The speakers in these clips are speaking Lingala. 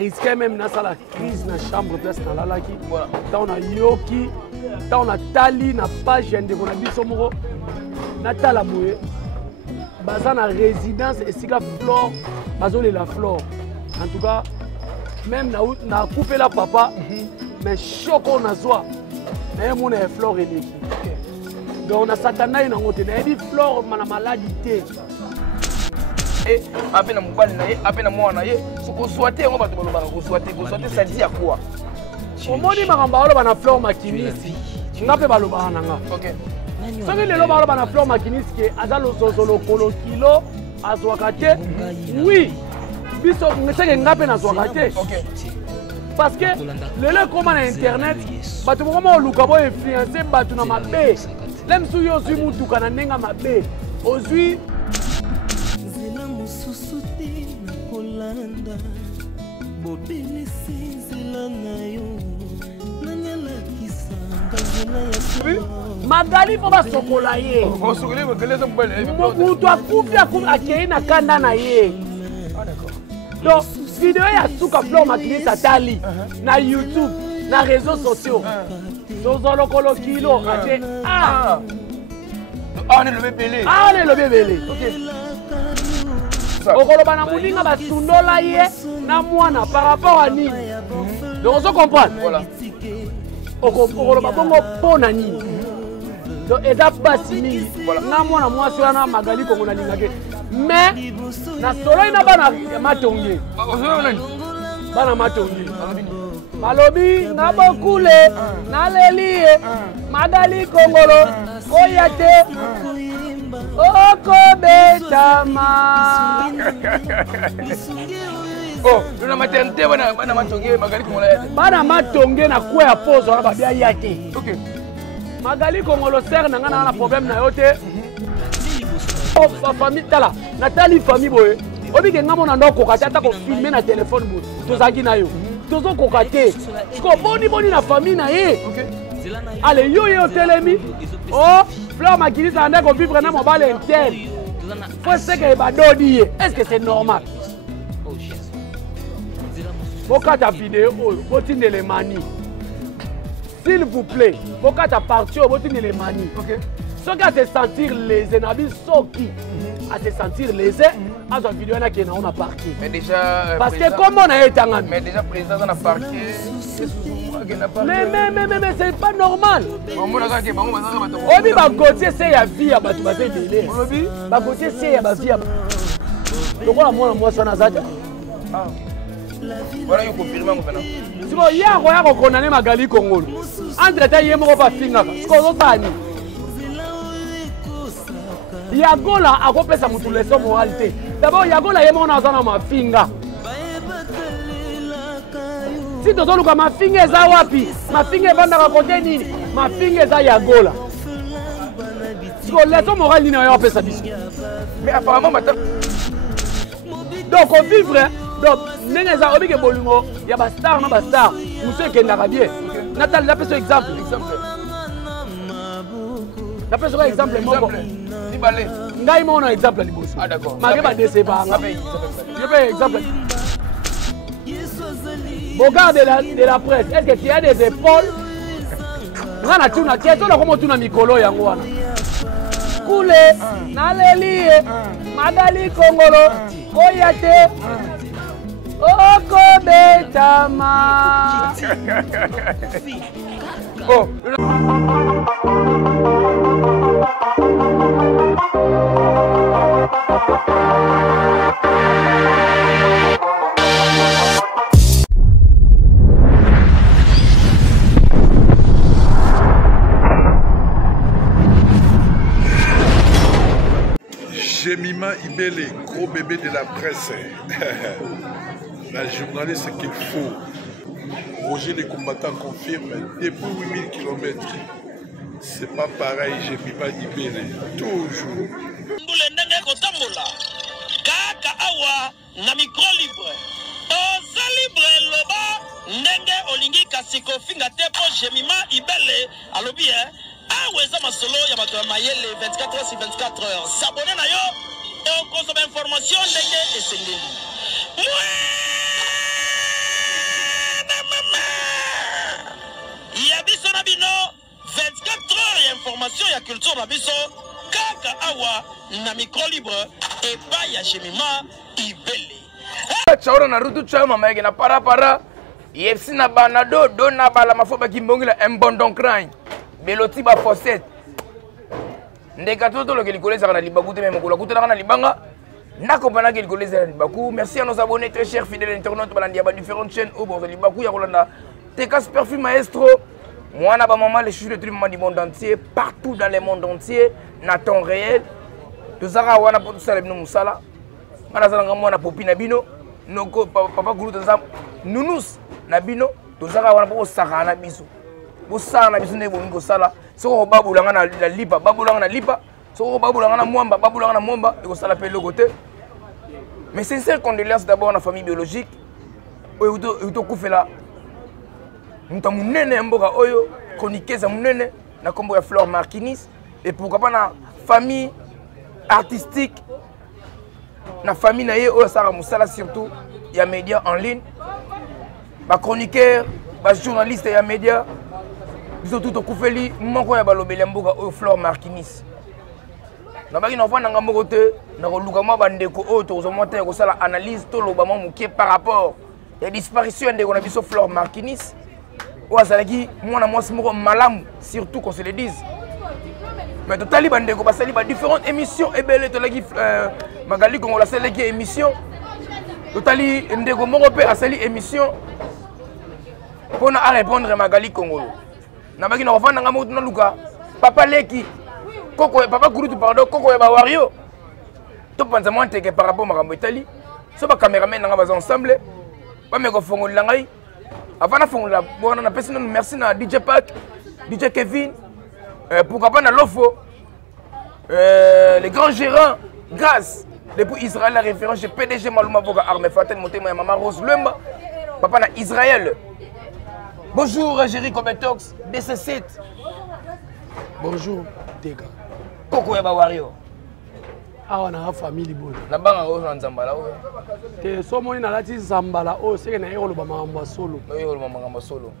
risqué même na la crise na chambre place na lalaki tant na yoki tant na tali na page de na biso moko na tala boye baza na résidence esika flore bazole la flore en tout cas même na coupé la papa mais choc on a zwa na mon flore eleki donc on a satana na ngote na dit flore na maladie et à peine mon bal à peine moi na ye ce qu'on souhaitait on va te baloba ko souhaiter ça dit à quoi omoni makamba olo bana flore makinisi ngape baloba nanga OK soki lelo baloba na flore makinisi ke aza lozozo lokolo kilo azwaka te oui biso ngeseke ngape nazwaka te parce que lelo ekoma na internet bato mokoma oluka bo influencer bato na mabe lem su yo ozwi mutuka na ndenge mabe ozwi nzela mosusu te nakolanda bobelisi nzela na yo nanyalakisanga nzela ya magali fo basokola ye mobutu akufi akei na kanda na ye donc video ya suka flore makinisi atali na YouTube na réseaux sociaux tozolokolo kilo ate lelobi ebele okoloba na moninga basundola ye na mwana par rapport à nini donc ozo comprendre okoloba bongo mpo na nini donc eza basi mingi na mwana mwasi wana magali kongo nalingake mais na soloi na bana matonge bana matonge balobi na bokule naleli ye magali kongolo koya te okobetama na maternité bana matonge magali kongolo ya te bana matonge na kwe ya pose wana babia ya te magali kongolo ser na nga na problème na yo te famille tala natali famille boye obike nga mona ndokoka te ata kofilme na telefone boye tozalaki na yo tozokoka te siko boni na famille na ye ale yo ye otelemi o flore makinisi ande kovivre na mobale interne fo seke badodi ye est ce que c'est normal bokata video oyo botindele mani s'il vous plaît bokata parti oyo botindele mani soki a se sentir lésé na bisoki a se sentir lésé azwa video wana ke na on a parqué mais déjà parce que comment on a etangami mais déjà président on a parqué mais c'est pas normal obi bagotie se ya vie ya bato baza ebele bagotie se ya bavie lokola mwana mwasi wana aza te voilà yo confirme ngo pena siko ye akoya kokondane magali kongolo entre ta ye moko bafingaka siko ozotani yagola akopesa mutu leso morale te d'abord yagola ye moko na aza na mafinga si tozoluka mafinga eza wapi mafinga evandaka kote nini mafinga eza yagola siko leso morale nini oyo apesa biso mais apparemment donc ovivre donc ndenge eza obike bolingo ya bastar na bastar mosu ekendaka bien natali napesa exemple napesa exemple moko ngai moko na exemple liboso make badesepanga je fais exemple regarde de la presse est-ce que tu as des épaules nga na tuna tie tona komo tuna mikolo yango wana kule naleli ye magali kongolo koya te okobetama Jemima Ibele, gros bébé de la presse. La journaliste qu'il faut. Roger les combattants confirme, depuis 8000 km, c'est pas pareil, Jemima Ibele. Toujours. Kaka awa na micro libre. Oza libre loba ndenge olingi kasiko finga tepo Jemima Ibele alobi aweza masolo ya bato ya mayele 24 heures sur 24 heures. S'abonner na yo et on consomme information ndenge esengeli. biso na bino 24 heures ya information ya culture na biso kaka awa na micro libre epai ya Jemima Ibele. Chaura na rutu cha mama yake na para yepsi na banado do na bala mafoba kimbongila mbondon crane beloti ba fossette ndeka toto lo kelikoleza na libaku te même ko la kutana na libanga ndako bana kelikoleza na libaku. Merci à nos abonnés très chers fidèles internautes balandi ba différentes chaînes au bord de libaku ya kolanda Tekas Perfume Maestro mwana ba maman les chouchous de tout le monde du monde entier partout dans le monde entier na temps réel tozaka wana pour tout ça lebino musala mana zanga mwana popi na bino noko papa gulu tozam nunus na bino tozaka wana pour saka na biso bosana biso ne bomi ko sala soko babulanga na lipa babulanga na lipa soko babulanga na mwamba babulanga na mwamba ko sala pe le côté. Mais sincère condoléances d'abord à la famille biologique oyo kufela muta munene mboka oyo chroniqueuse munene na kombo ya Flore Marquinis et pourquoi pas na famille artistique na famille na ye oyo sara musala surtout ya média en ligne ba chroniqueur ba journaliste ya média biso tout okufeli moko ya balobeli mboka oyo Flore Marquinis na baki na vana nga moko te na koluka mwa bandeko oyo tozomwa te ko sala analyse to loba mwa mukie par rapport ya disparition ndeko na biso Flore Marquinis ou azalaki mwana mwasi moko malamu surtout qu'on se le dise. Mais totali bandeko basali ba différentes émissions ebele tolaki Magali Congo la salaki émission totali ndeko moko pe asali émission pour na répondre Magali Congo na baki na vana nga moko na luka papa leki koko papa kurutu pardon koko ya ba wario to panza moi teke par rapport makambo itali so ba cameraman nga baza ensemble ba me ko fongola ngai avant na fongola bona na pesi merci na DJ Pack DJ Kevin pourquoi pas na Lofo les grands gérants grâce depuis Israël la référence chez PDG Maluma Boga Armé Faten Motema et Maman Rose Lumba papa na Israël. Bonjour Jerry Cometox DC7. Bonjour Tega. Koko ya ba wario awa na famille boy na banga o na nzambala o te so moni na lati zambala o seke na yolo ba mamba solo no yolo mamba solo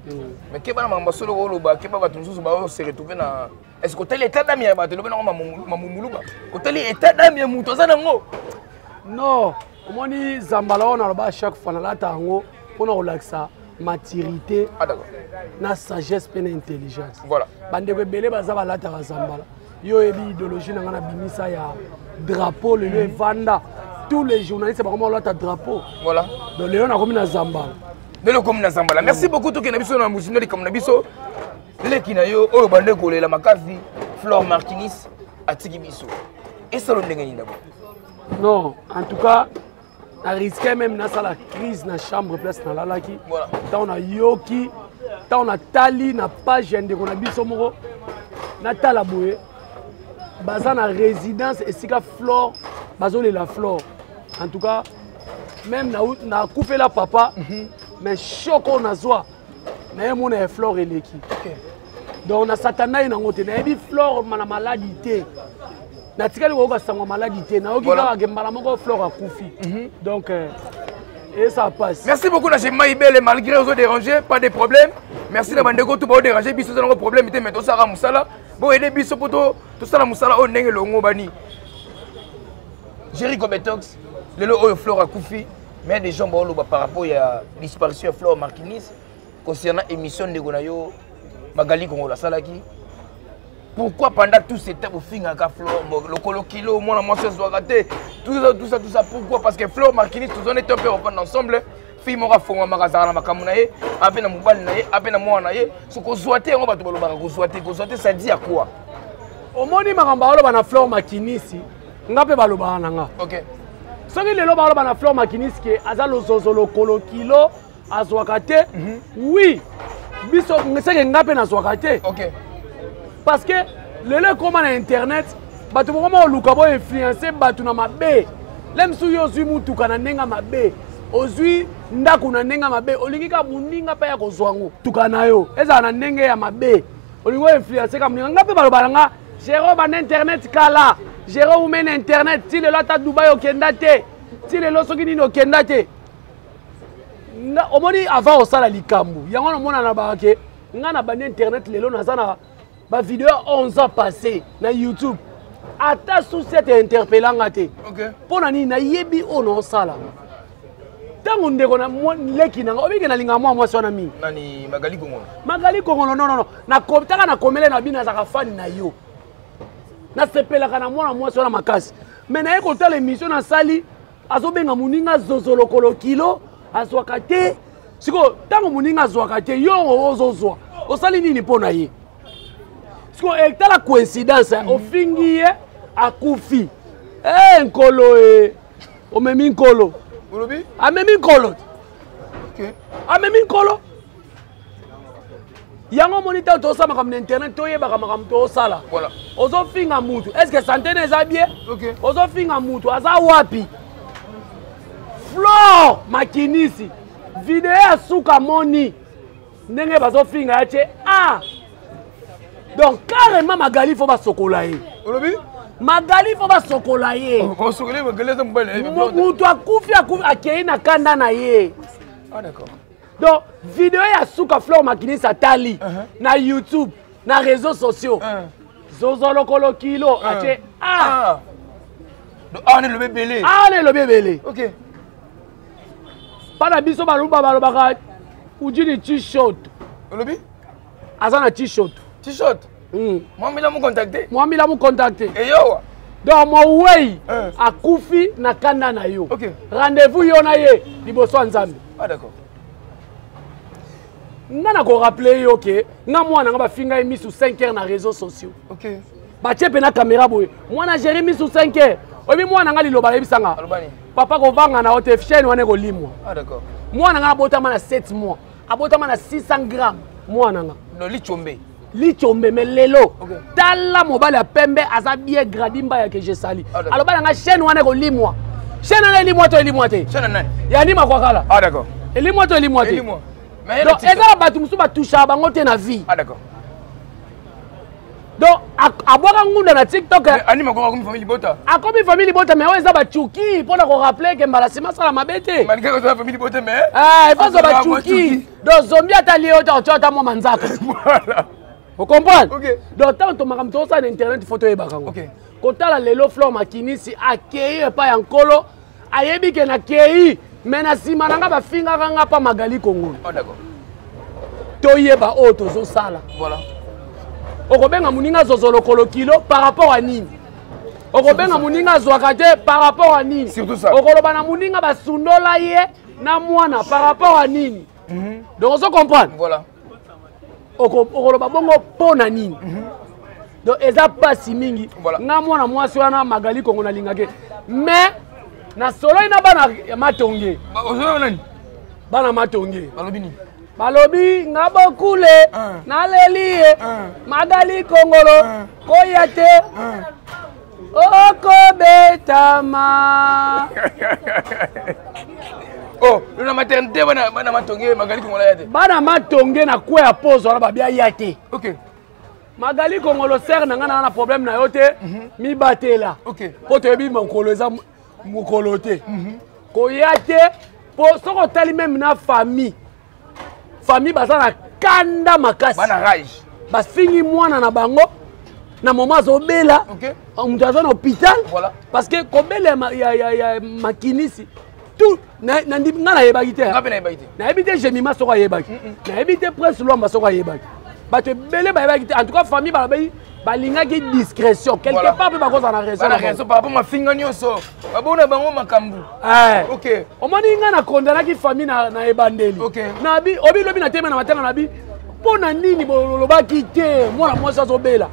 mais ke bana mamba solo o lo ba ke ba batunsusu ba o se retrouver na est-ce que tel état d'ami ba te lo bana mamumuluba ko tel état d'ami muto za nango non omoni zambala on na ba chaque fois na lata ngo pona o laksa maturité na sagesse pe na intelligence voilà bande ko belé baza ba lata ba zambala yo ebi idéologie na ngana bimisa ya drapeau le vanda tous les journalistes ba comment ta drapeau voilà donc le on a comme na zambala de le comme na zambala merci beaucoup to ke na biso na musino comme na biso leki na yo oyo bande ko lela makazi Flore Marquinis atiki biso et solo ndenge ni d'abord non en tout cas na risqué même na sala crise na chambre place na lalaki voilà tant on a yoki tant on a tali na page ndeko na biso moko na tala boye baza na résidence esika Flore bazole la Flore en tout cas même na coupé la papa mais choc on a zwa na mon Flore eleki donc na satana na ngote na bi Flore na maladie té na tikali ko sango maladie té na okika gembala moko Flore akufi donc et ça passe. Merci beaucoup na Jemima Ibele malgré aux dérangés pas de problème. Merci na bandeko tout ba déranger biso za problèmeité mais to sara musala bo aider biso poto to sala musala o ndenge longo bani. Jerry Cometox lelo oyo Flore akufi mais des gens ba lo par rapport à disparition Flore Marquinis concernant émission de gonayo Magali Congo la salaki. Pourquoi pendant tout ce temps au fin à Flore le colo kilo mon moi se soit raté tout ça pourquoi parce que Flore Marquinis tous on est un peu ensemble fille mora fonga makazana makamuna ye apena mobali na ye apena mwana ye so ko souhaiter on va te baloba ko souhaiter ça dit à quoi omoni makamba baloba na Flore Marquinis ngape baloba nanga OK soki lelo baloba na Flore Marquinis ke azalo zozolo colo kilo azwakate oui biso ngeseke ngape na zwakate OK parce que lelo koma na internet batu bokoma oluka bo influencer batu na mabe lemsu yo zwi mutuka na nenga mabe ozwi ndako na nenga mabe olingi ka muninga pa ya kozwango tuka na yo eza na ndenge ya mabe olingo influencer ka muninga ngape baloba nga Jérôme na internet kala Jérôme na internet ti lelo ta Dubai okenda te ti lelo soki nini okenda te omoni avant osala likambo yango na mona na ba ke nga na bandi internet lelo naza na ba vidéo 11 ans passé na YouTube ata souci ete interpellanga te mpona nini nayebi oyo naosala ntango ndeko na leki nanga obike nalinga mwa mwasi wana mingi nani Magali Kongolo Magali Kongolo non taka na komele na bino azaka fani na yo nasepelaka na mwana mwasi wana makasi me naye kotala émission nasali azobenga moninga zozo lokolo kilo azwaka te siko ntango moninga azwaka te yo ozozwa osali nini mpo na ye siko etala coïncidence ofingi ye akufi nkolo omemi nkolo amemi nkolo amemi nkolo yango moni te tosala makambo na internet toyebaka makambo tosala ozofinga mutu estce santene eza bien ozofinga mutu aza wapi Flore Makinisi video ya suka moni ndenge bazofinga ya tie donc carrément Magali fo basokola ye Magali fo basokola ye mutu akufi akei na kanda na ye donc video ya suka Flore Makinisi atali na YouTube na réseaux sociaux zozo lokolo kilo atie ne le bébélé ne le bébélé ok pana biso balobaka ujini t-shirt olobi aza na t-shirt mwamila mu contacté eyowa donc mowei akufi na kanda na yo rendez-vous yo na ye liboso ya Nzambe d'accord nga na korappele yo ke nga mwana nga bafinga ye misu 5 heures na réseaux sociaux batie mpe na caméra boye mwana géri misu 5 heures oyebi mwana nga liloba yebisanga papa kovanga na yo te chaîne wana ekolimwa mwana nga abotama na 7 mois abotama na 600 grammes mwana nga lichombe me lelo tala mobali ya pembe aza bien gradi mbaya ke je sali aloba na nga chaîne wana ekolimwa chaîne wana elimwa te yanima kwakala elimwa te donc eza bato mosusu batushaka bango te na vie donc abwaka ngunda na TikTok akomi famille libota mais oyo eza bachuki mpona korappele ke mbala nsima asala mabe te efazwa bachuki donc zombi atali yo te otyo ata mwa manzaka ocomprendre donc ntango tomakambo tosala na internet fo toyebaka ngo kotala lelo Flore Makinisi akei epai ya nkolo ayebi ke nakei me na nsima na nga bafingaka nga mpa Magali Kongolo toyeba oyo tozosala okobenga moninga zozo lokolo kilo par rapport à nini okobenga moninga azwaka te par rapport à nini okoloba na moninga basundola ye na mwana par rapport à nini donc ozo comprendre okoloba bongo mpo na nini donc eza pasi mingi nga mwana mwasi wana Magali Kongolo nalingaki mais na soloi na bana matonge bana matonge balobi nga bokule naleli ye Magali Kongolo koya te okobetama na maternité bana matonge Magali Kongolo ya te bana matonge na kwe ya pose wana babia ya te Magali Kongolo ser na nga na problème na yo te mibatela po toyebi mokolo eza mokolo te koya te po soko otali meme na famille baza na kanda makasi bafingi mwana na bango na moma azobela moto aza na hôpital parce que kobela ya Makinisi tout nga nayebaki te nayebi te Jemima soko ayebaki nayebi te Prince Lwamba soko ayebaki bato ebele bayebaki te en tout cas famille balobaki balingaki discrétion quelque part mpe bakozala na raison par rapport mafinga nyonso babona bango makambo omoni nga na kondanaki famille na ebandeli obilobi na teme na matanga na bi mpo na nini bolobaki te mwana mwasi azobela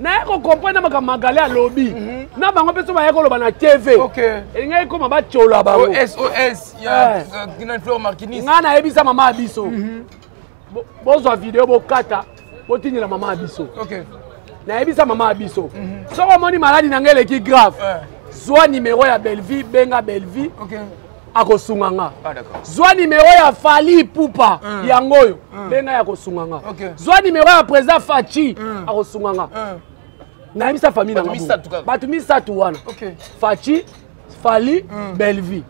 naye kokomprendre makambo Magali alobi na bango mpe so baye koloba na tv elingaki koma batyola bango nga nayebisa mama ya biso bozwa video bokata botindela mama ya biso nayebisa mama ya biso soko omoni maladi na nga eleki grave zwa nimero ya Belleville benga Belleville akosunga nga zwa nimero ya Fally Ipupa yango oyo benga ya kosunga nga zwa nimero ya président Fachi akosunga nga nayebisa famille na nga bato misatu wana Fachi Fally Belleville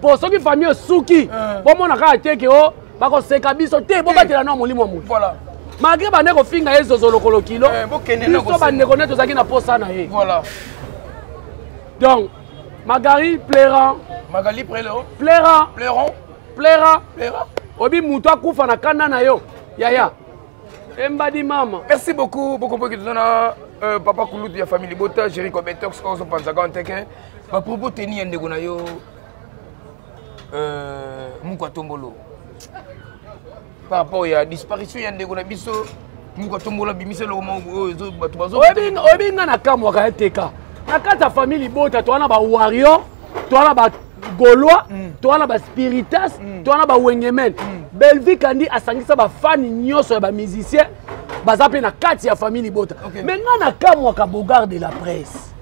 po soki famille osuki bomona kaka teke o bakoseka biso te bobatela na molimo wa mutu Voilà. malgré bandeko finga ye zozolokolo kilo biso bandeko ne tozalaki na posa na ye. Voilà. Donc Magali plaira. Magali plaira. Plaira. Plairon. Plaira. Plaira. Obi mutu akufa na kanda na yo. Yaya. Embadi mama. Merci beaucoup pour que tu donnes papa Koulout de la famille Bota, Jerry Kobetox, Kozo Panzaga en teke. Ma propos teni ndeko na yo Mouka Tombolo. Par rapport à la disparition ya ndeko na biso Mouka Tombolo bimise lo mo batu bazo. Obi nga na kamwa ka eteka. Na kata famille Bota to wana ba warrior, to wana ba Gaulois, to wana ba Spiritas, to wana ba Wengemen. Belvique andi asangisa ba fan nyoso ya ba musicien baza pe na kati ya famille Bota. Mais nga na kamwa ka Bogard de la presse.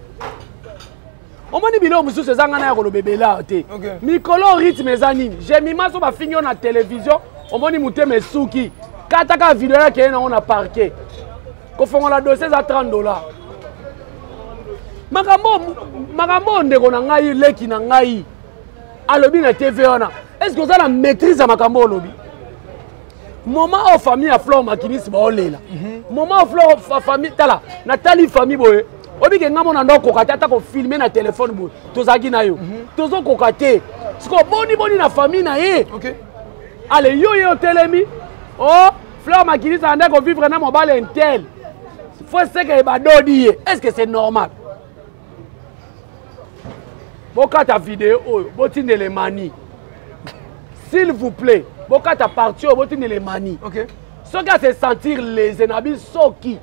Omoni bilo mususu ezanga na ya kolobebela te. Mikolo rythme ezanini. J'ai mis maso ba finyo na télévision, omoni muteme suki. Kataka video ya kena on a parqué. Ko fongola dossier za $30. Makambo ndeko na ngai leki na ngai. Alobi na TV wana. Est-ce que vous avez la maîtrise à makambo olobi? Moment où famille a fleur makinisi ba olela. Moment où fleur famille tala, Nathalie famille boye. Obi ke ngamo na ndoko kokata ko filmer na téléphone boye. Tozaki na yo. Tozo kokate. Siko boni na famille na ye. OK. Allez yo telemi. Oh, fleur makinisi anda ko vivre na mobile intel. Faut se que ba dodi. Est-ce que c'est normal? Bokata vidéo oyo, botine les mani. S'il vous plaît, bokata partir botine les mani. OK. Ce qui a se sentir lésé, nabi soki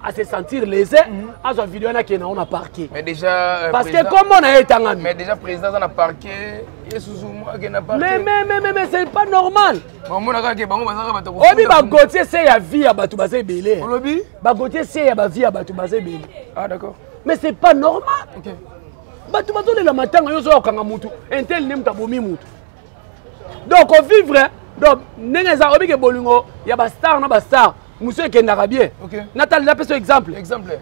à se sentir lésé, à sa vidéo na kena on a parqué. Mais déjà parce que comme on a été ngami. Mais déjà président on a parqué, Yesusu moi qui n'a parqué. Mais c'est pas normal. Maman na ka bango bazaka bato. Obi ba Gauthier c'est ya vie ya batu bazé belé. Olobi? Ba Gauthier c'est ya ba vie ya batu bazé belé. Ah d'accord. Mais c'est pas normal. OK. Batu bazole la matanga yo zo kanga mutu. Intel nem tabomi mutu. Donc au vivre donc nengeza obi ke bolingo ya ba star na ba star. Monsieur kendaka bien. OK. Nathalie la peso exemple. Exemple.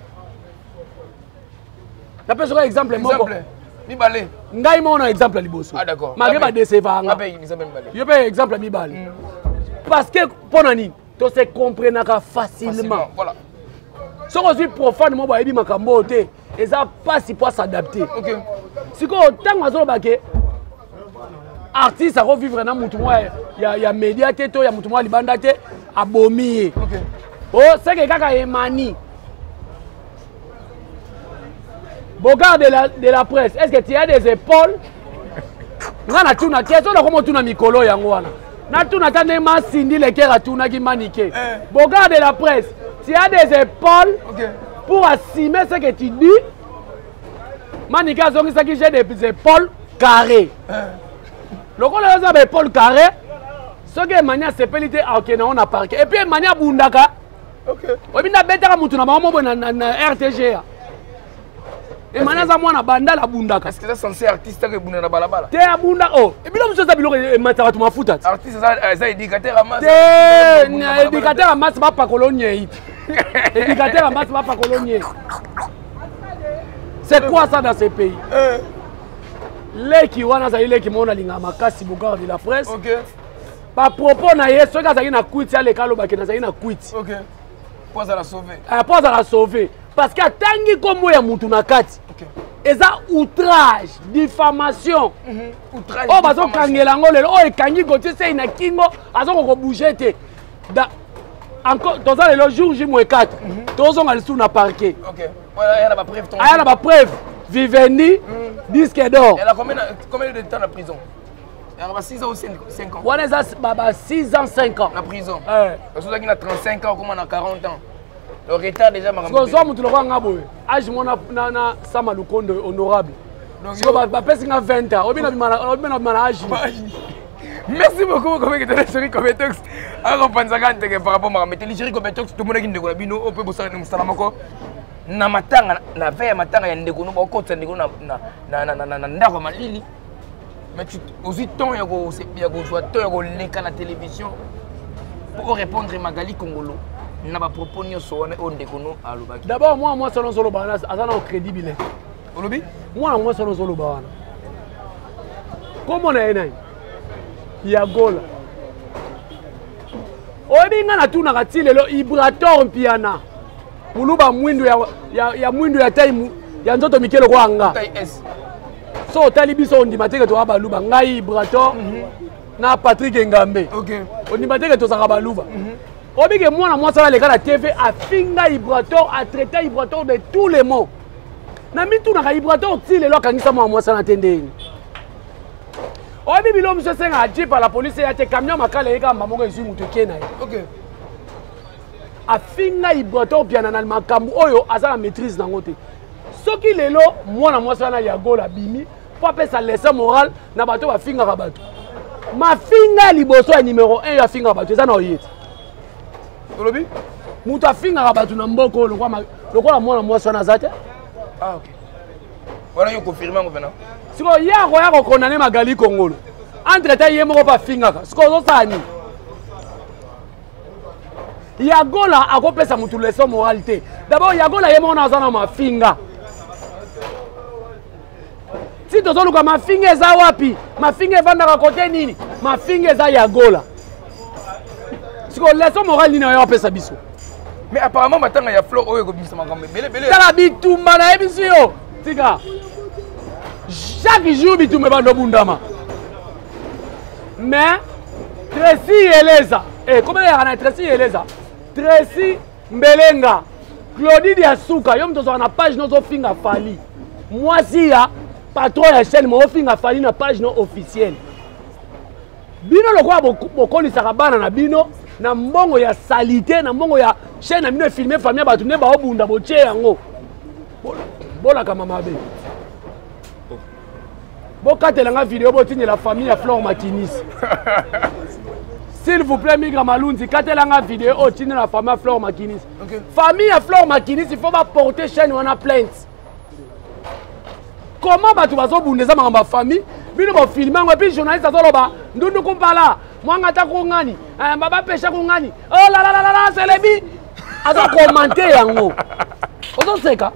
La peso exemple moko. Exemple. Mibale. Ngai mo na exemple liboso. Ah d'accord. Ma ba décevant. Ah ben exemple mibale. Je peux exemple mibale. Parce que ponani to se comprenaka facilement. Voilà. Si on est profane mo ba ebi makambo te. Et ça pas si pour s'adapter. OK. Si ko tant azolo baké artiste a revivre na mutu moi ya média te to ya mutu moi libanda te abomi. OK. Oh c'est que kaka emani. Bogard de la presse, est-ce que tu as des épaules? Ngana tuna keso na komo tuna mikolo yango wana. Na tuna tande ma sindi le kera tuna ki manike. Bogard de la presse, tu as des épaules? OK. Pour assumer ce que tu dis, Manika Zongi Saki j'ai des épaules carrées. Le coup là, des épaules carrées, ce que Mania s'appelle on a parqué. Et puis Mania Bundaka. OK. On a bêta Moutuna Maman na RTG. Et Mania Zamwana Banda la Bundaka. Est-ce que c'est censé artiste que Bunda na balabala? T'es à Bunda. Oh, et puis là, monsieur Zabilo et Matara Touma Foutat. Artiste, ça éducateur à masse. T'es éducateur à masse, pas colonier. Éducateur à masse, pas colonier. C'est quoi ça dans ces pays? Les qui wana za ile qui mona linga makasi Bogard de la presse. OK. Par propos na yeso ka za ina quit ya le kalo ba kena za ina quit. OK. Pour ça la sauver. Pour ça la sauver parce que tangi comme ya mutu na kati. OK. Eza outrage, diffamation. Outrage. Oh bazo kangela ngolelo oh ekangi Gauthier c'est ina kingo azoko ko bouger te. Encore dans le jour J-4 tous on a le sous na parquet. OK. Voilà, il y a la preuve. Il y a la preuve. Vivendi disque d'or. Elle a combien de temps en prison? Il y a 6 ans ou 5 ans. On a 6 ans 5 ans. En prison. Parce que qui a 35 ans comme on a 40 ans. Le retard déjà m'a ramené. Parce que tu le vois ngabo. Âge mon na sama lukondo honorable. Donc ba pesi nga 20 ans. Obi na bimana âge. Merci beaucoup comme que tu as Chéri Kobetox. Alors panzaka ndeke par rapport à mettre Chéri Kobetox tout le monde qui ndeko na bino on peut bosser na musalamako. Na matanga na veille matanga ya ndeko no bakota ndeko na ndako malili. Mais tu aussi temps ya go soit temps ya go leka na télévision pour répondre Magali Kongolo. Na ba propos nyoso wana o ndeko no alobaki. D'abord moi solo solo bana azana au crédible. Olobi? Moi solo solo bana. Comment on a ena? Ya gola. olinga na tuna kati lelo Ibrator Mpiana muluba mwindu ya mwindu ya time ya nzoto mikelo kwa anga so tali biso ndima teke to abaluba ngai Ibrator na Patrick Ngambe ondima teke to saka baluba obike mwana mwasa la lekala TV afinga Ibrator a traité Ibrator de tous les mots na mitu na Ibrator ti lelo akangisa mwana mwasa na tendeni obi bilo monsieur senga aji par la police ya te camion makala eka mamongo isu mutu kena afinga Ibrator Mpiana na makambu oyo azala maîtrise nango te soki lelo mwana mwasa na yagola bimi po apesa leçon morale na bato bafingaka bato mafinga liboso ya numéro 1 ya finga bato eza na oyeti olobi mutu afingaka bato na mboko lokola mwana mwasa na aza te wana yo confirme ngo pena siko yako yako kondane Magali Kongolo entre ta ye moko pa fingaka siko ozosani yagola akopesa mutu leçon moralité d'abord yagola ye moko na aza na mafinga si tozoluka mafinga eza wapi mafinga evandaka kote nini mafinga eza yagola siko leçon morale nini oyo apesa biso mais apparemment matanga ya fleur oyo ekobimisa makambo ebele tala bitumba na yebisi yo tika chaque jour bitumba bando bundama mais Tracy Eleza comment ya na Tracy Eleza Tracy Mbelenga Claudie Diasuka yo mtozo na page nozo finga fali mwasi ya patron ya chaîne mo finga fali na page no officielle bino lokwa bokolisaka bana na bino na mbongo ya salité na mbongo ya chaîne na bino filmer famille batu ne ba obunda boche yango bola kama mabe bokatelanga vidéo botini la famille ya Flore Makinis s'il vous plaît Migra Malunzi katelanga vidéo otini la famille ya Flore Makinis famille ya Flore Makinis il faut pas porter chaîne wana plainte comment batu bazobundeza makamba famille bino bo filmer ngo puis journaliste azoloba ndundu kumpala mwanga ta kungani baba pesha kungani oh la la la la c'est lebi azo commenter yango ozo seka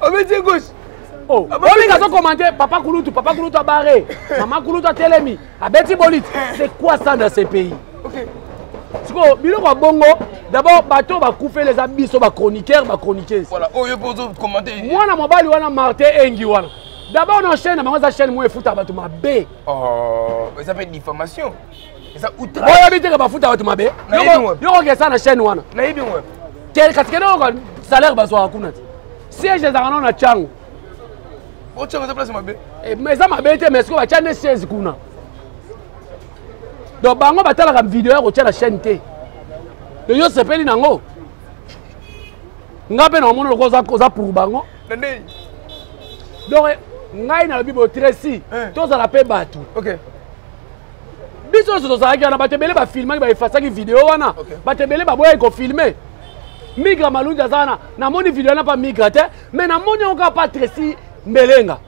obeti gauche oh olinga zo commenter papa Kulutu a barré maman Kulutu a telemi abeti bolite c'est quoi ça dans ce pays siko biloko bongo d'abord bato bakufe les abiso ba chroniqueurs ba chroniqueuses voilà oyo pozo commenter mwana mobali wana Martin Engi wana d'abord on chaîne na chaîne mo efuta bato mabe ça fait diffamation ça outrage oyo biteka bafuta bato mabe yoko kesa na chaîne wana na yibi ngwe tel katikena ko salaire bazo hakuna siège za kana na changu ocho za place mabe mais ça mabe te mais ce ko ba chane siège kuna donc bango batala ka vidéo ko tia chaîne te de yo sepeli nango ngape na mono ko za pour bango ndei donc ngai na bibo Tracy toza la pe batu biso so tozalaki na batebele bafilmaki baefasaki video wana batebele baboyaki kofilme Migra Malunzi azana namoni video na pa Migra te mais namoni oka pa Tracy Mbelenga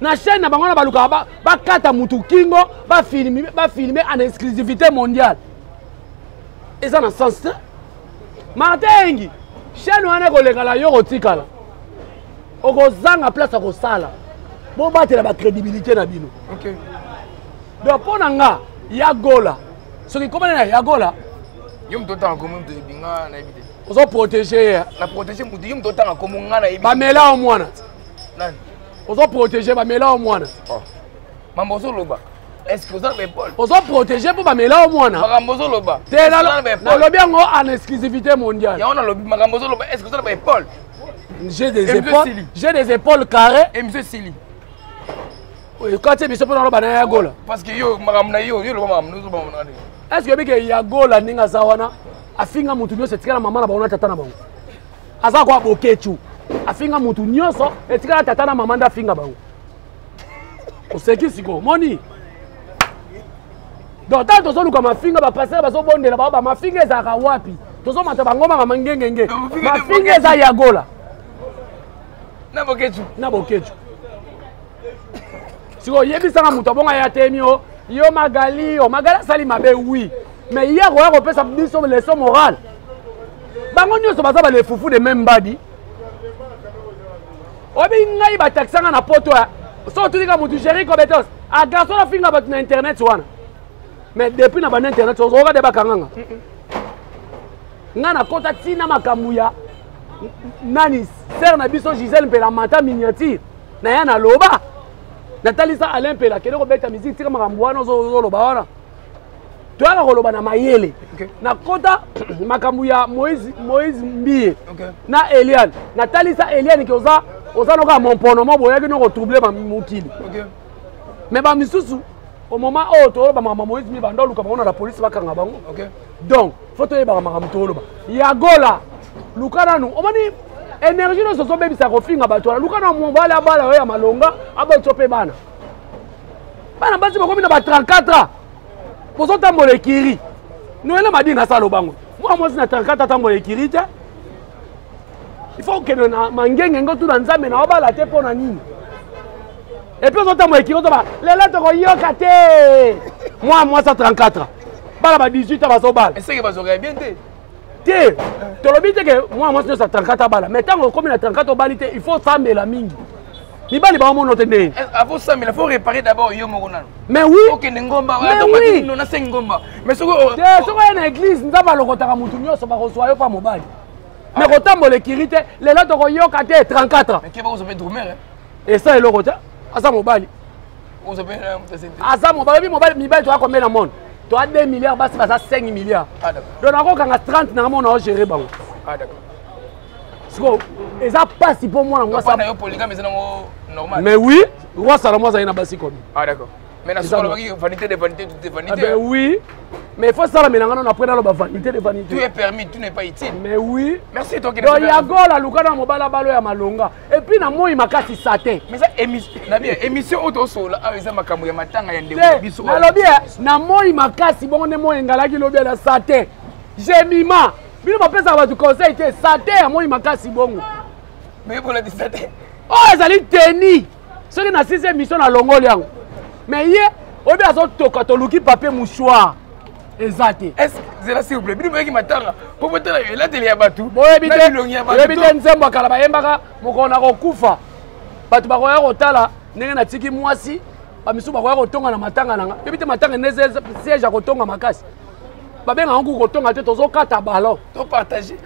na chaîne na bango na baluka bakata mutu kingo bafilme en exclusivité mondiale eza na sens te Martin Engi chaîne wana kolekala yo kotikala okozanga place akosala bobatela bacrédibilité na bino donc mpo na nga yagola soki komana na yagola yo mto tanga komo mto ebinga na ebite ozo protéger na protéger mutu yo mto tanga komo nga na ebite bamela o mwana nani ozo protéger bamela o mwana mambo zoloba est-ce que ozala baepole ozo protéger mpo bamela o mwana makambo zoloba te nalobi yango en exclusivité mondiale yango nalobi makambo zoloba est-ce que ozala baepole j'ai des épaules carrées et monsieur Sili quand tu es monsieur pour na yagola parce que yo makambo na yo loba makambo zo ba mona est-ce que bike yagola ninga zawana afinga mutu nyonso etikala mama na baona tata na bango aza kwa bokechu afinga mutu nyonso etikala tata na mama nda afinga bango oseki siko moni donc tant tozoluka mafinga bapasser bazobondela bao bamafinga ezalaka wapi tozomata bangoma mama ngengenge mafinga eza yagola na bokechu siko yebisanga mutu abonga ya temi yo Magali asali mabe oui mais hier oya kopesa biso leçon morale bango nyonso baza balefufu de même badi obi ngai bataxanga na poto ya so tulika mutu chéri kobetos a garçon afinga bato na internet wana mais depuis na bana internet ozoka de bakanganga nga na kota tina makamuya nani ser na biso Gisèle Mpela mata miniature na ya na loba natalisa Alain Mpela kele ko beta musique tika makambo wana ozoloba wana toyaka koloba na mayele na kota makambo ya Moïse Mbie na Eliane natalisa Eliane ki oza noka mompono mo boyaki no troubler ba mukili mais ba misusu au moment où to ba mama Moïse Mbie bando luka ba la police bakanga bango donc faut to yeba makambo toloba ya gola luka nanu omani énergie no soso bebisa ko finga bato luka na mo bala bala ya malonga aba chope bana basi bakomi na ba 34 ans poso tambola ekiri noele madinga salo bango moi moi na 34 tambola ekiri te il faut que na mangenge ngotu na nzambe na obala te pona nini et puis on tambola ekiri to ba lelo to ko yoka te moi ça 34 bala ba 18 ans baso bala est-ce que bazo bien te te tolobi te que moi ça 34 bala mais tant comme na 34 bali te il faut sambela mingi ni bali ba mo note ndé avant ça mais il faut réparer d'abord yo moko nano mais oui OK ngomba automatique non na 5 ngomba mais soko soko na église nzaba lokotaka mutu nyoso ba reçoit yo pa mobali mais kotambola ekirite lelo to koyoka te 34 mais ke ba ozo pe drumer et ça eloko ta asa mobali ozo pe asa mobali mibali to akombe na monde to a 2 milliards basi basa 5 milliards ah d'accord donc nakokanga 30 na mona o gérer bango ah d'accord siko eza pasi pour moi na ça na yo polygame c'est normal mais oui roi Salomon za ina basi komi ah d'accord mais na solo baki vanité de vanité tout est vanité ben oui mais il faut ça la menanga on après dans la vanité de vanité tout est permis tout n'est pas utile mais oui merci toi qui donc ya gola luka na mobala balo ya malonga et puis na moi makasi satin mais ça émission na bien émission auto solo ah eza makambo ya matanga ya ndeko biso na lobi na moi makasi bongo ne moi ngalaki lobi na satin jemima bino bapesa ba tu conseil te satin ya moi makasi bongo mais pour la satin oh ezali teni soki na 6e mission na longoli yango mais ye obi azotoka toluki papier mouchoir ezate est-ce c'est là s'il vous plaît bino moyeki matanga po potala yo elateli ya bato boyebi te nzembo akala bayembaka mokolo na kokufa bato bakoya kotala ndenge natiki mwasi bamisu bakoya kotonga na matanga nanga yebi te matanga ene siège ya kotonga makasi babenga yango kotonga te tozokata ballon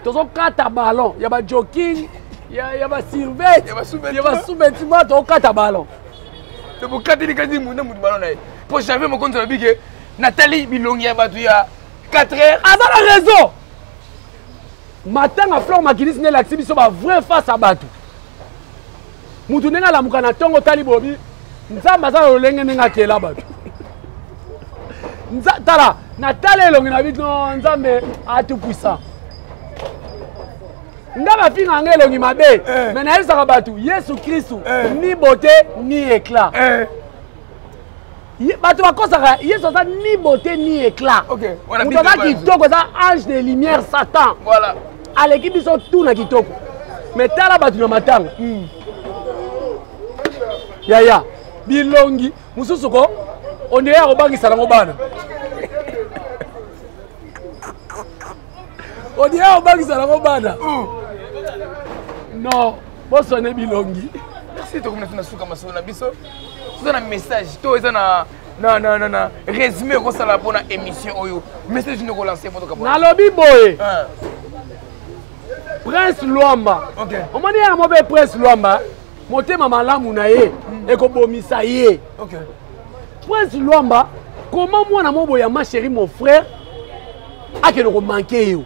tozokata ballon ya bajoking ya basirvete ya basubetiba tozokata ballon tobokateli kasi munda mutu ballon na ye po jamais mokonzi alobi ke natali bilongi ya bato ya 4 heures aza na réseau matanga flor makilisi nde elakisi biso bavrai face ya bato mutu ndenge alamuka na ntongo tali bobi nzambe aza na lolenge ndenge akela bato tala natala elongi na bino nzambe atu puissant nga bafinga nga elongi mabe me nayebisaka bato yesu kristu ni beauté ni éclat bato bakosaka yesu aza ni beauté ni éclat moto aza kitoko aza ange de lumière satan aleki biso tu na kitoko me tala bato na matanga yaya bilongi mosusu ko ondeye akobangisa nango bana ondeye akobangisa nango bana non bosone bilongi merci tokomi na suka masolo na biso toza na message to eza na résumé okosala mpona émission oyo message nde okolanse motoka nalobi boye prince lwamba omoni yanga mobe prince lwamba motema malamu na ye ekobomisa ye prince lwamba koma mwana moboye ya ma chéri mon frère akende komanke yo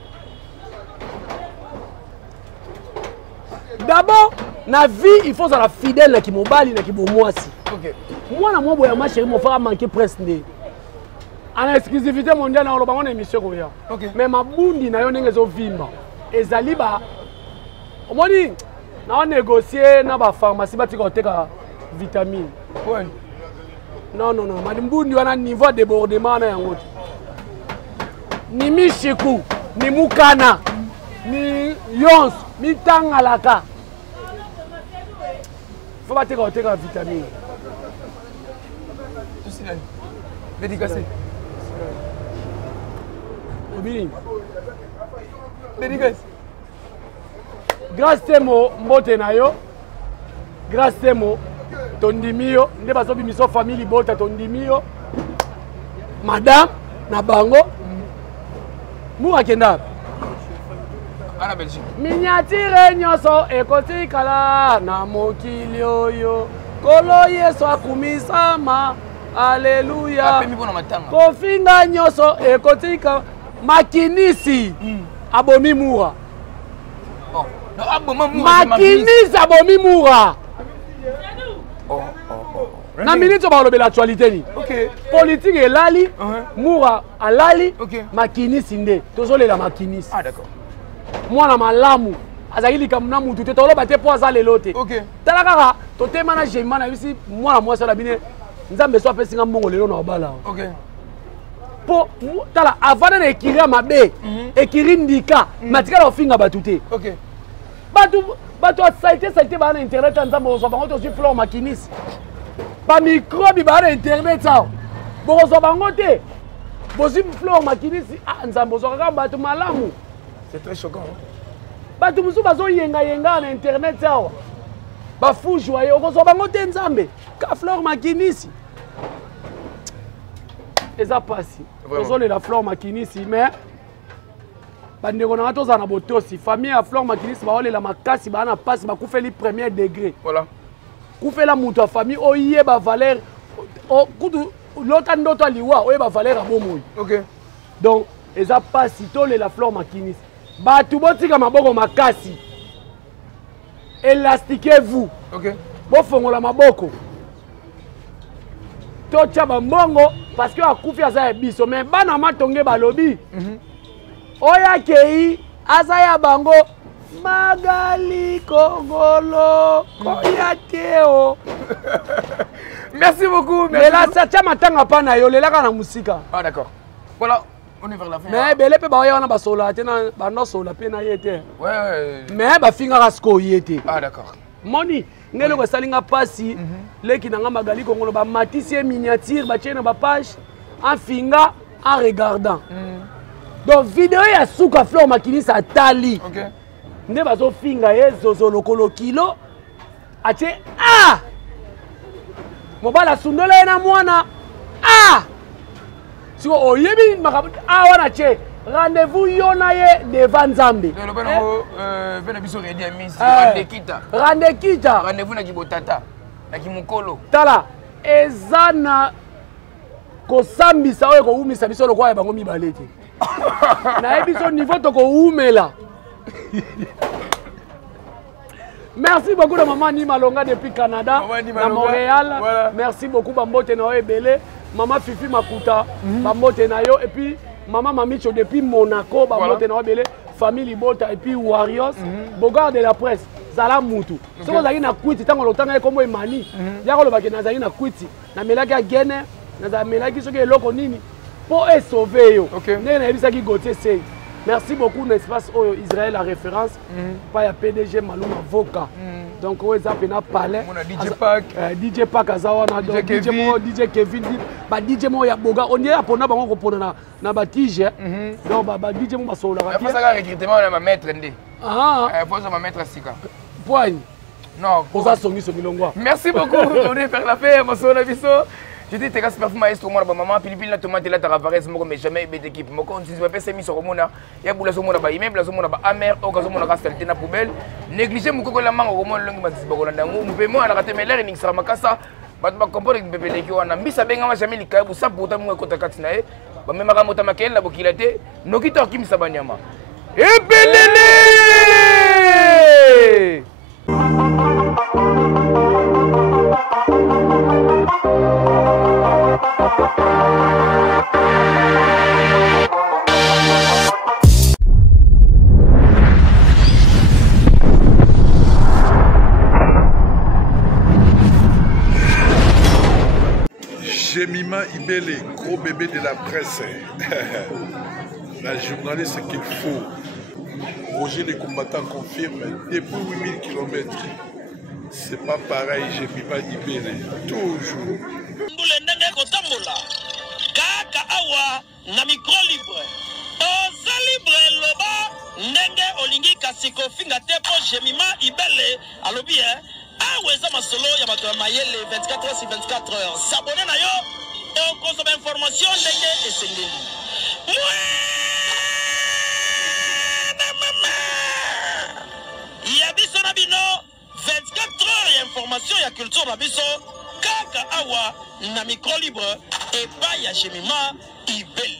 d'abord na vie il faut zala fidèle na kimobali na kibomwasi mwana mwa boya ma chéri mon frère manqué presque nde en exclusivité mondiale na olobango na émission koya mais mabundi na yo ndenge ezovimba ezali ba omoni na négocier na ba pharmacie batika koteka vitamine non malimbundi wana niveau débordement na yango ni mishiku ni mukana ni yons ni tangalaka faut bateka koteka vitamine dédicacé obili dédicacé grâce temo mbote na yo grâce temo tondimi yo nde bazobimisa famille bota tondimi yo madame na bango Moura kenda ana Belgique miniature nyonso ekotikala na mokili oyo kolo Yesu akumisama Alléluia. Kofinga nyonso ekotika makinisi abomi Moura. Makinisi abomi Moura. Na minute ba lobela actualité ni. Politique elali, Moura alali, makinisi nde. Tozolela makinisi. Ah d'accord. Mwana malamu azali kamna mutu te toloba te po azale lote. Tala kaka totema na jema na bisi mwana mwasa la bine nzambe so apesinga mbongo lelo na obala. Po tala avant na ekiri mabe ekiri ndika matika ofinga batute. Batu saite ba na internet nzambe ozo bango to sur fleur makinisi. Pa microbe ba na internet ça. Bozo bango te. Bozi fleur makinisi nzambe ozo kaka batu malamu. C'est très choquant. Batu musu bazo yenga na internet ça. Ba fou joyeux ozo bango te nzambe. Ka fleur makinisi. Eza pasi. Désolé la fleur makinisi mais bandeko na toza na botosi famille ya fleur makinisi ba olela makasi ba na pasi ba kufeli premier degré. Voilà. Kufela mutu a famille oye ba valeur o kudu lota ndoto liwa oye ba valeur a bomoyi. Donc eza pasi tole la fleur makinisi. Batu botika maboko makasi. Élastiquez-vous. Bo fongola maboko. Tocha bambongo parce que akufi aza biso mais bana matonge balobi oya kei azaya bango Magali Kongolo koya teo. Merci beaucoup. Mais là ça tient matanga pana yo lela kana musika. Ah d'accord. Voilà, on est vers la fin. Mais bele pe ba wana basola tena bando sola pe na yete. Ouais. Mais ba finga rasko yete. Ah d'accord. Moni ngelo ko salinga pasi leki nanga Magali Kongolo ba matisi miniature ba tiena ba page en finga en regardant. Donc vidéo ya suka fleur makinisa atali. Nde bazo finga zozo lokolo kilo ache mobala sundola na mwana siko oyebi makabu wana che rendez-vous yona ye devant Nzambe. Rendez-vous na kibotata na kimukolo. Tala ezana kosambisa oyo ko umisa biso lokwa ya bango mibalete. Na ebiso niveau to ko umela. Merci beaucoup de maman Nima Longa depuis Canada, à Montréal. Voilà. Merci beaucoup Bambote na Ebele, maman Fifi Makuta, Bambote na yo et puis maman Mamicho depuis Monaco, Bambote na Ebele, famille Libota et puis Warriors, Bogard de la presse, Zala Mutu. Si vous avez na kwiti tango lotanga comme Emani, yako lo bakena zali na kwiti, na melaki gene, na melaki soki eloko nini pour sauver yo. Né na ebisa ki gote sei. Merci beaucoup l'espace Israël la référence pas ya PDG Maluma Voka. Donc on a pena palais DJ Pack azawana DJ Kevin ba DJ mo ya boga on est apona bango ko pona na ba tige donc ba DJ mo basola ka pas ça recrutement na maître ndé faut ça maître sika point non pour ça songi longwa. Merci beaucoup on est faire la paix masola biso. Je dis que c'est maestro moi maman pilipili na tomate la taravarez moko mais jamais bête équipe moko on se pèse mis sur mona ya bula so mona ba immeuble so mona ba amer o ka so mona ka salté na poubelle négliger moko la mango mo longi ba tsiboko na ngo mpe mo ala ka temelere ni sara makasa ba ba comprendre que bébé leki wana mbisa benga ma jamais lika bu sapo ta mo ko ta katina e ba mema ka mota makela la bokila te nokito kimisa banyama ebelele. Jemima Ibele, gros bébé de la presse. La journaliste qu'il faut. Roger les combattants confirme, depuis 8000 km, c'est pas pareil, Jemima Ibele. Toujours. Kaka awa na micro libre. Oza libre loba ndenge olingi kasiko finga tepo Jemima Ibele alobi aweza masolo ya bato ya mayele 24h sur 24h. S'abonner na yo, on consomme information ndenge esengeli. ya biso na bino 24 heures ya information ya culture na biso kaka awa na micro libre epai ya Jemima Ibele.